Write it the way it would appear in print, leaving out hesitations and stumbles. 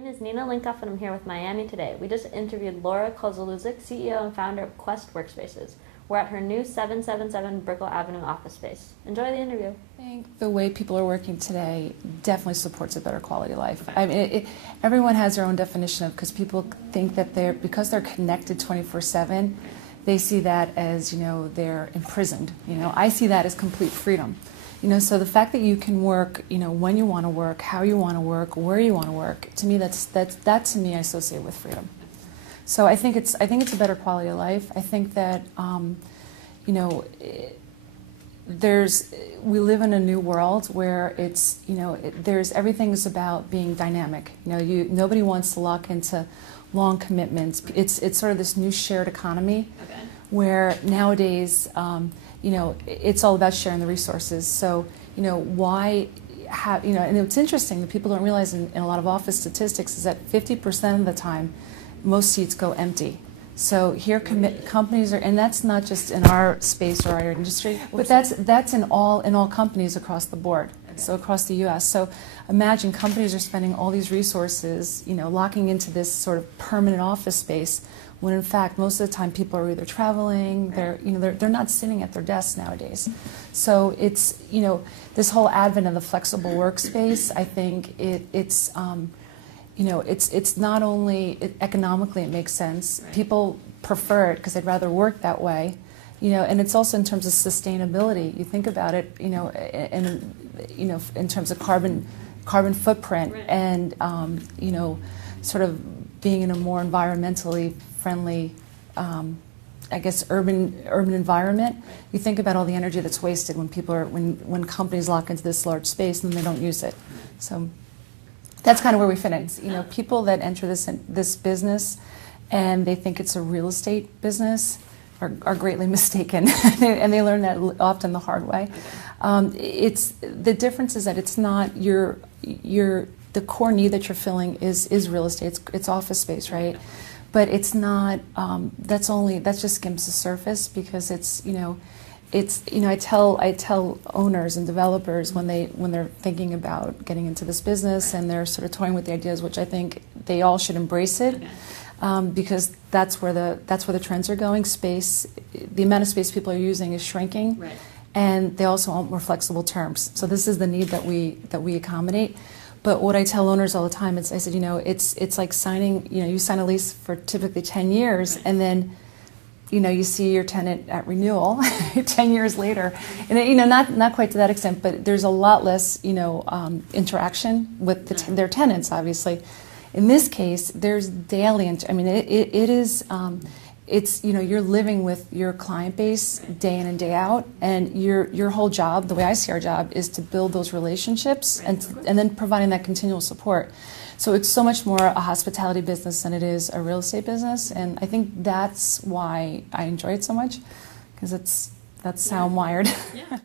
name is Nina Linkoff and I'm here with Miami today. We just interviewed Laura Kozelouzek, CEO and founder of Quest Workspaces. We're at her new 777 Brickell Avenue office space. Enjoy the interview. I think the way people are working today definitely supports a better quality of life. I mean, everyone has their own definition of, because people think that because they're connected 24/7, they see that as, they're imprisoned. I see that as complete freedom. So the fact that you can work, when you want to work, how you want to work, where you want to work, to me, that to me I associate with freedom. So I think it's a better quality of life. I think that we live in a new world where everything's about being dynamic. Nobody wants to lock into long commitments. It's sort of this new shared economy where nowadays it's all about sharing the resources. So and it's interesting that people don't realize in a lot of office statistics is that 50% of the time most seats go empty. So here companies are, and that's not just in our space or our industry, but that's in all companies across the board. So across the U.S. So imagine companies are spending all these resources, locking into this sort of permanent office space, when in fact most of the time people are either traveling, they're not sitting at their desks nowadays. So it's this whole advent of the flexible workspace. I think it's not only economically it makes sense. People prefer it because they'd rather work that way, and it's also in terms of sustainability. You think about it, in terms of carbon footprint, and sort of being in a more environmentally friendly, I guess, urban environment. You think about all the energy that's wasted when companies lock into this large space and then they don't use it. So that's kind of where we fit in. People that enter this business and they think it's a real estate business are greatly mistaken, and they learn that often the hard way. The difference is that it's not the core need that you're filling is real estate. It's office space, right? But it's not. That just skims the surface, because I tell owners and developers when they're thinking about getting into this business and they're sort of toying with the ideas, which I think they all should embrace it, because that's where the trends are going. Space, the amount of space people are using is shrinking, and they also want more flexible terms. So this is the need that we accommodate. But what I tell owners all the time is, I said, it's like signing. You sign a lease for typically 10 years, and then you see your tenant at renewal 10 years later. And not quite to that extent, but there's a lot less interaction with their tenants, obviously. In this case, there's daily, you're living with your client base day in and day out, and your whole job, the way I see our job, is to build those relationships and then providing that continual support. So it's so much more a hospitality business than it is a real estate business, and I think that's why I enjoy it so much, because that's how I'm wired. Yeah.